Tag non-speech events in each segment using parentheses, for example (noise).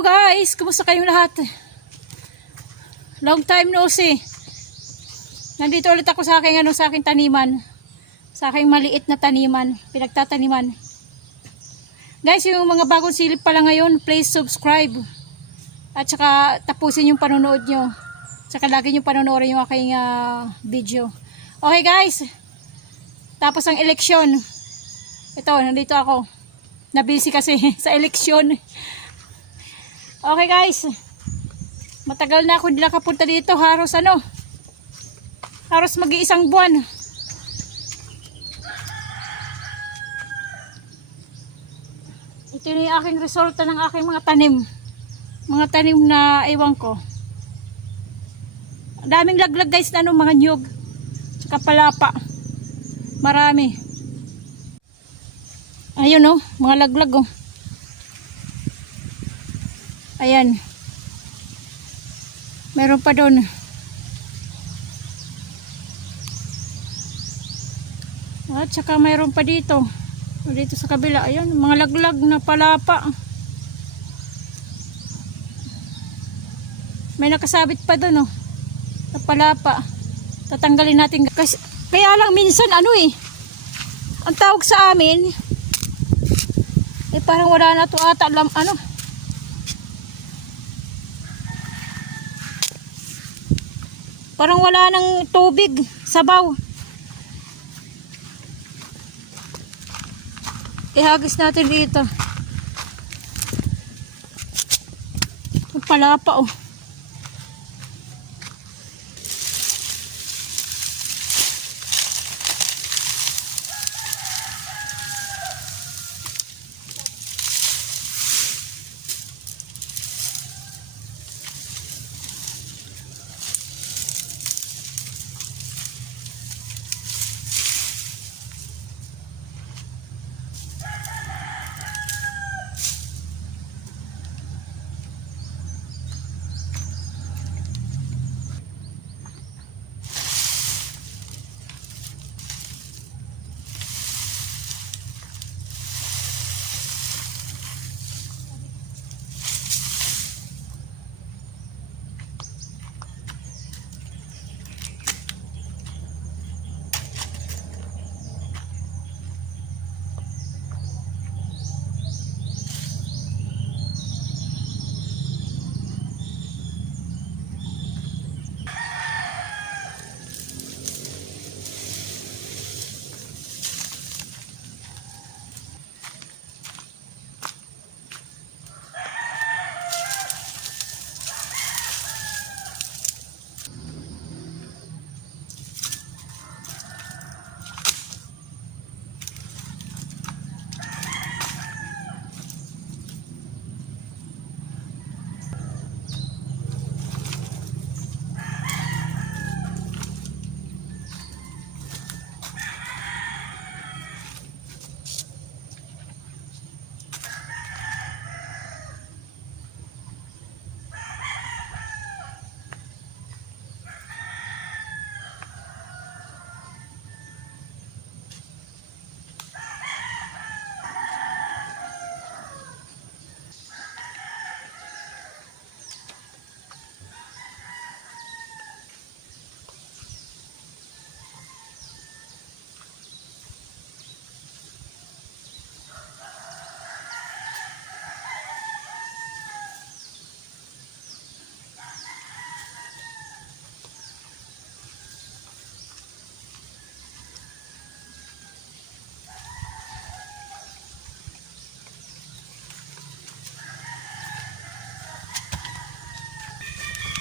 Guys, kumusta kayong lahat? Long time no see. Nandito ulit ako sa aking ano sa aking taniman. Sa aking maliit na taniman, pinagtataniman. Guys, yung mga bagong silip pala ngayon, please subscribe. At saka tapusin yung panonood nyo. Saka lagi nyo panonoorin yung aking ah, video. Okay guys. Tapos ang eleksyon. Ito, nandito ako. Nabisi kasi (laughs) sa eleksyon. Okay guys. Matagal na ako hindi nakapunta dito. Haros ano. Haros mag-iisang buwan. Ito na yung aking resulta ng aking mga tanim. Mga tanim na ewan ko. Ang daming laglag guys na ano, mga nyug. Tsaka palapa. Marami. Ayun oh, mga laglag oh. Ayan. Meron pa doon. At saka mayroon pa dito. Dito sa kabila. Ayan, mga laglag na palapa. May nakasabit pa doon oh. Na palapa. Tatanggalin natin. Kasi, kaya lang minsan ano eh. Ang tawag sa amin. Eh parang wala na to ata. Lam, ano. Parang wala ng tubig, sabaw. Ihagis natin dito. Palapa oh.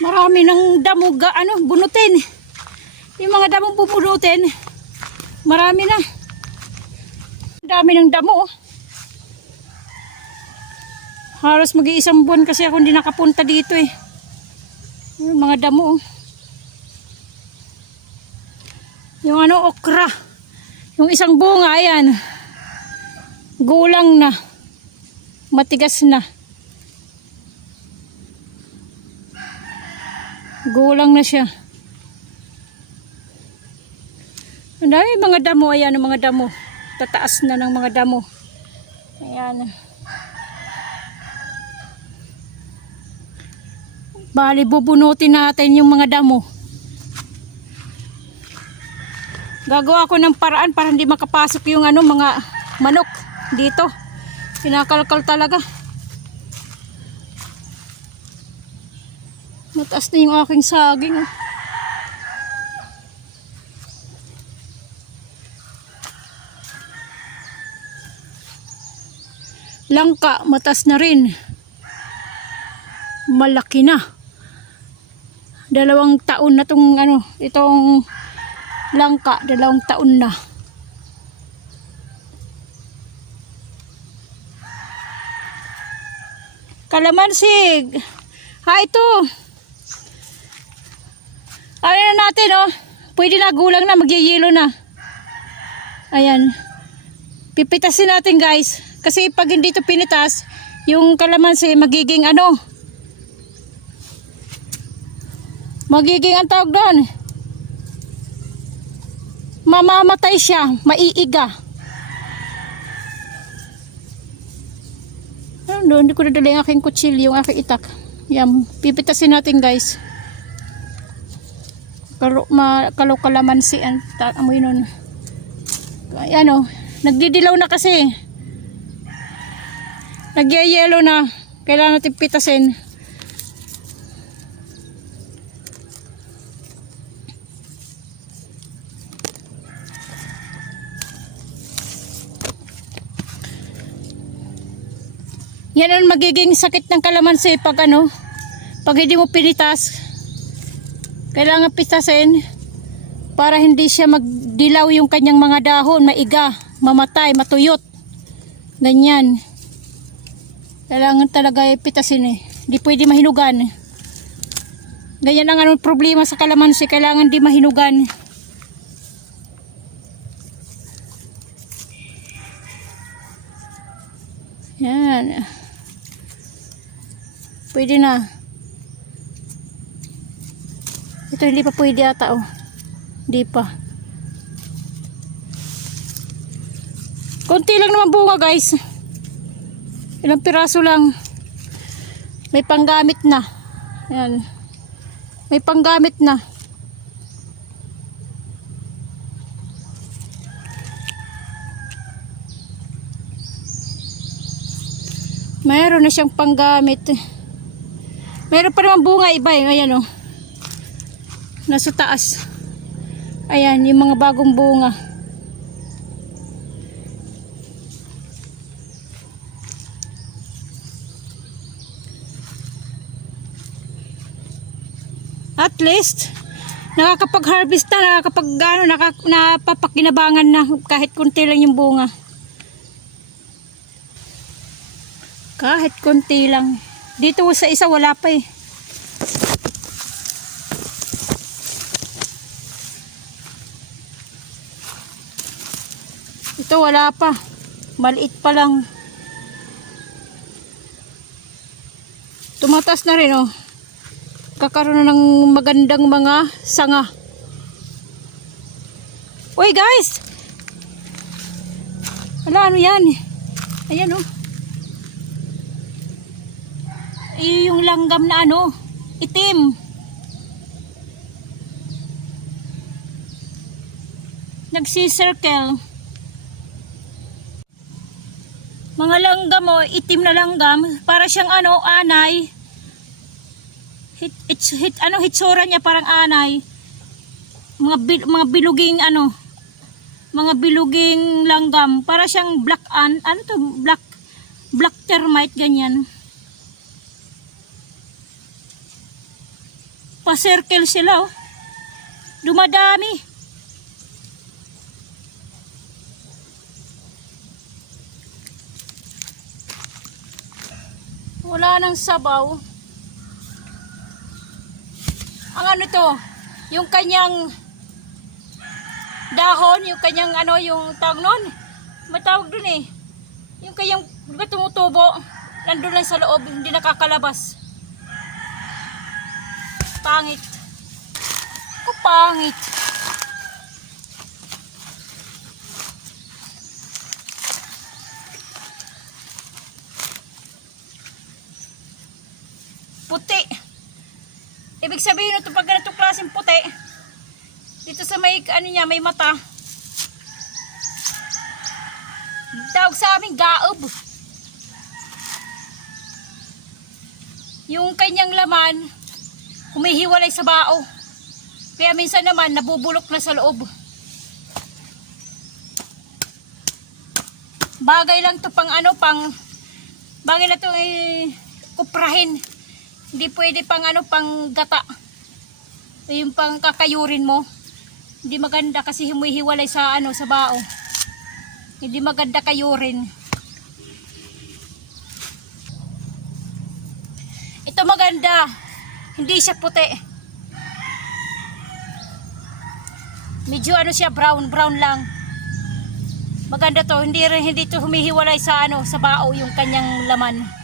Marami ng damo ga, ano, bunutin. Yung mga damong bubunutin, marami na. Dami ng damo. oh. Halos mag-iisang buwan kasi ako hindi nakapunta dito eh. Yung mga damo. oh. Yung ano, okra. Yung isang bunga, ayan. Gulang na. Matigas na. Gulang na siya. Ang dami mga damo. Ayan ang mga damo. Tataas na ng mga damo. Ayan. Bali, bubunutin natin yung mga damo. Gagawa ko ng paraan para hindi makapasok yung ano, mga manok dito. Kinakalkal talaga. Mataas na yung aking saging. Langka, matas na rin. Malaki na. Dalawang taon na tong ano, itong langka, dalawang taon na. Kalamansig. Ha, ito. Ano na natin, oh. Pwede na gulang na, magyayelo na. Ayan. Pipitasin natin, guys. Kasi pag hindi ito pinitas, yung kalamansi magiging ano, magiging ang tawag doon. Mamamatay siya, maiiga. Ano doon, hindi ko nadala yung aking kutsilyo, yung aking itak. Yan, pipitasin natin guys. Kalo, ma, kalo kalamansi, ang amoy nun. Ayan o, nagdidilaw na kasi. Nagyayelo na. Kailangan natin pitasin. Yan ang magiging sakit ng kalamansi pag ano, pag hindi mo pinitas. Kailangan pitasin para hindi siya magdilaw yung kanyang mga dahon, maiga, mamatay, matuyot. Ganyan. Kailangan talaga ipitasin eh. Hindi pwede mahinugan. Ganyan ang anong problema sa kalamansi. Kailangan di mahinugan. Yan. Pwede na. Ito hindi pa pwede ata oh. Hindi pa. Konti lang naman bunga guys. Ilang piraso lang. May panggamit na. Ayan. May panggamit na. Mayroon na siyang panggamit. Meron pa naman bunga iba eh. Ayan oh. Nasa taas. Ayan, yung mga bagong bunga. At least, nakakapag-harvest na, nakakapag, ano, nakak, napapakinabangan na kahit konti lang yung bunga. Kahit konti lang. Dito sa isa wala pa eh. Ito wala pa. Maliit pa lang. Tumatas na rin oh kakaroon na ng magandang mga sanga. Uy guys! Ala, ano yan? Ayan oh. Eh, yung langgam na ano, itim. Nagsi-circle. Mga langgam oh, itim na langgam. Para siyang ano, anay. Hit, hit, hit, ano hitsura niya parang anay. Mga bil, mga biluging ano mga biluging langgam para siyang black an ano to black black termite ganyan. Pa circle sila oh. Dumadami wala nang sabaw ang ano to, yung kanyang dahon, yung kanyang ano, yung tawag nun, matawag dun eh. Yung kanyang, di tumutubo, nandun lang sa loob, hindi nakakalabas. Pangit. Ako pangit. Puti. Ibig sabihin ito pag ganito klaseng puti, dito sa may, ano niya, may mata, tawag sa amin, gaob. Yung kanyang laman, humihiwalay sa bao. Kaya minsan naman, nabubulok na sa loob. Bagay lang to pang ano, pang, bagay na to eh, kuprahin. Hindi pwede pang ano, pang gata. Yung pang kakayurin mo. Hindi maganda kasi humihiwalay sa ano, sa bao. Hindi maganda kayurin. Ito maganda. Hindi siya puti. Medyo ano siya brown, brown lang. Maganda to, hindi rin hindi to humihiwalay sa ano, sa bao yung kanyang laman.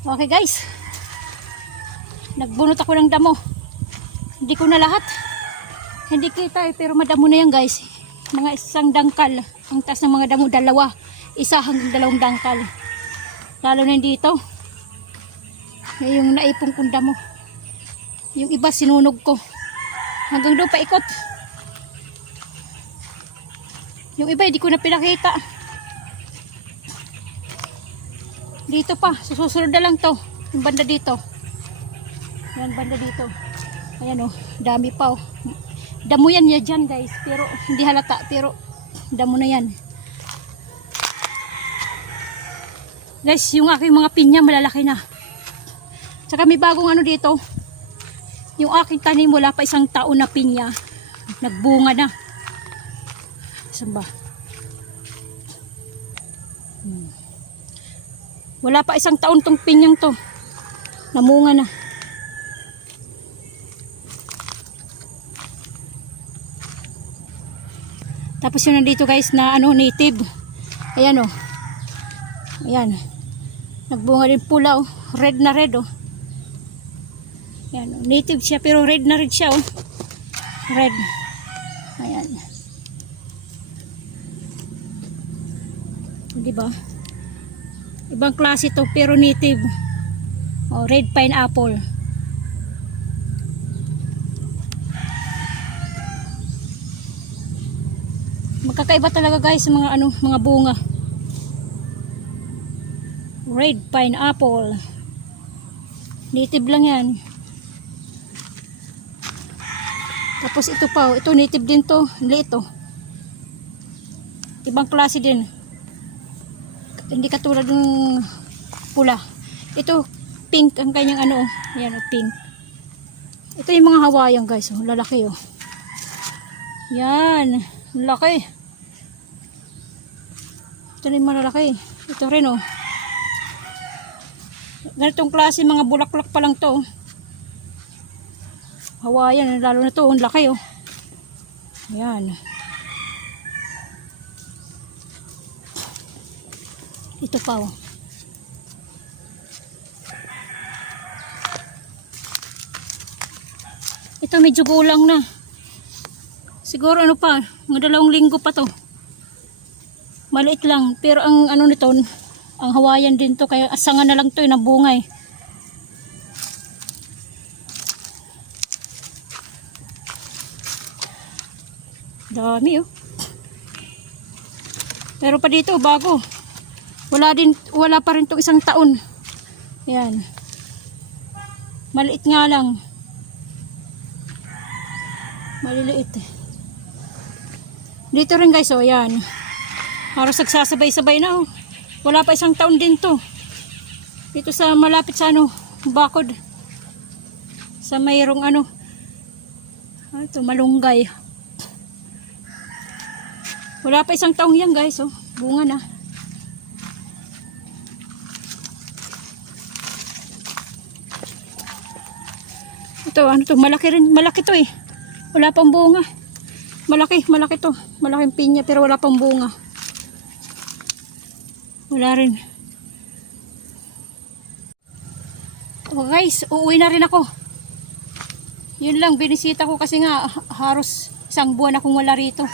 Okay guys. Nagbunot ako ng damo. Hindi ko na lahat. Hindi kita eh, pero madamo na yan guys. Mga isang dangkal. Ang taas ng mga damo, dalawa. Isa hanggang dalawang dangkal. Lalo na dito. Yung naipong kong damo. Yung iba sinunog ko. Hanggang doon paikot. Yung iba hindi ko na pinakita. Dito pa, susunod na lang to. Yung banda dito. Yan, banda dito. Ayan oh, dami pa oh. Damo yan niya dyan guys, pero hindi halata, pero damo na yan. Guys, yung aking mga pinya malalaki na. Tsaka may bagong ano dito. Yung aking tanim wala pa isang taon na pinya. Nagbunga na. Saan ba? Wala pa isang taon tong pinyang to. Namunga na. Tapos yun nandito guys na ano native. Ayan oh. Ayan. Nagbunga din pula oh. Red na red oh. Ayan oh. Native siya pero red na red siya oh. Red. Ayan. Di ba? Ibang klase to pero native. Oh, red pineapple. Magkakaiba talaga guys sa mga ano, mga bunga. Red pineapple. Native lang 'yan. Tapos ito pa, oh. ito native din to. Liit to. Ibang klase din. Hindi katulad ng pula. Ito, pink ang kanyang ano. oh. Yan, oh, pink. Ito yung mga Hawaiian guys. Oh. Lalaki oh. Yan. Laki. Ito rin malalaki. Ito rin oh. Ganitong klase mga bulaklak pa lang to. oh. Hawaiian, lalo na to, ang laki oh. Ayan. Ito pa oh. Ito medyo gulang na. Siguro ano pa, mga dalawang linggo pa to. Maliit lang, pero ang ano nito, ang Hawaiian din to, kaya asangan na lang to, yung nabungay. Dami oh. Pero pa dito bago. Wala din wala pa rin 'tong isang taon. Ayan. Maliit nga lang. Maliliit eh. Dito rin guys oh, ayan. Halos nagsasabay-sabay na oh. Wala pa isang taon din to. Dito sa malapit sa ano, bakod. Sa mayroong ano. Ah, ito, malunggay. Wala pa isang taong yan guys, oh. Bunga na. Ito, ano to, malaki rin, malaki to eh. Wala pang bunga. Malaki, malaki to. Malaking pinya pero wala pang bunga. Wala rin. Oh guys, uuwi na rin ako. Yun lang, binisita ko kasi nga ha- haros isang buwan akong wala rito.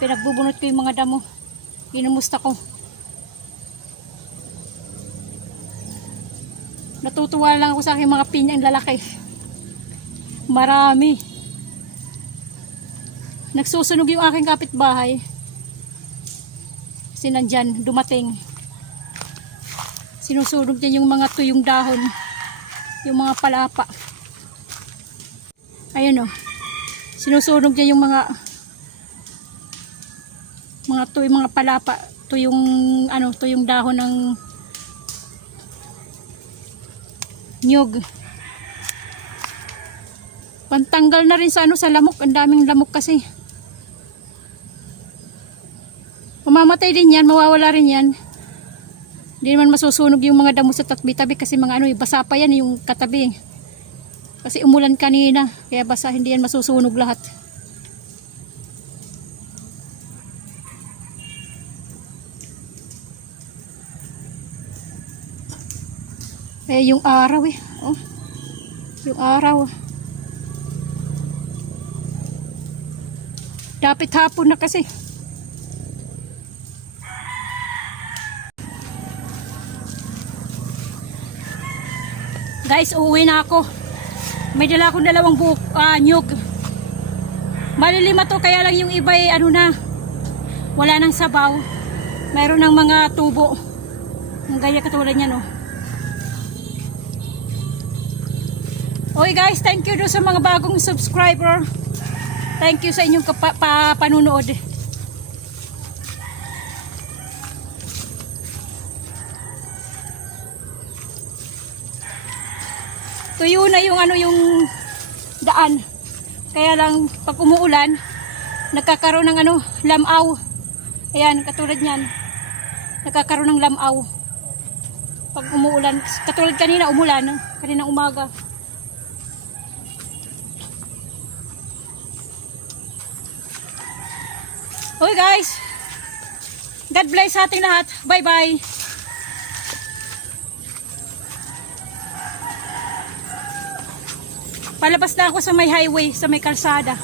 Pinagbubunot ko yung mga damo. Inumusta ko. Natutuwa lang ako sa aking mga pinyang lalaki. Marami. Nagsusunog yung aking kapitbahay. Kasi nandyan, dumating. Sinusunog niya yung mga tuyong dahon. Yung mga palapa. Ayun o. Sinusunog niya yung mga mga tuy mga palapa tuyong ano tuyong dahon ng nyug pantanggal na rin sa ano sa lamok ang daming lamok kasi mamamatay din yan mawawala rin yan hindi naman masusunog yung mga damo sa tatbi-tabi kasi mga ano eh, basa pa yan yung katabi kasi umulan kanina kaya basa hindi yan masusunog lahat Eh, yung araw eh. Oh. Yung araw. Dapat hapon na kasi. Guys, uuwi na ako. May dala akong dalawang buhok, ah, nyug. Malilima to, kaya lang yung iba eh, ano na, wala nang sabaw. Mayroon ng mga tubo. Ang gaya katulad niya, no. Okay guys, thank you do sa mga bagong subscriber. Thank you sa inyong kapa- pa- panunood. Tuyo na yung ano yung daan. Kaya lang pag umuulan, nagkakaroon ng ano, lamaw. Ayan, katulad niyan. Nagkakaroon ng lamaw. Pag umuulan, katulad kanina umulan, kanina umaga. Okay guys. God bless sa ating lahat. Bye bye. Palabas na ako sa may highway, sa may kalsada.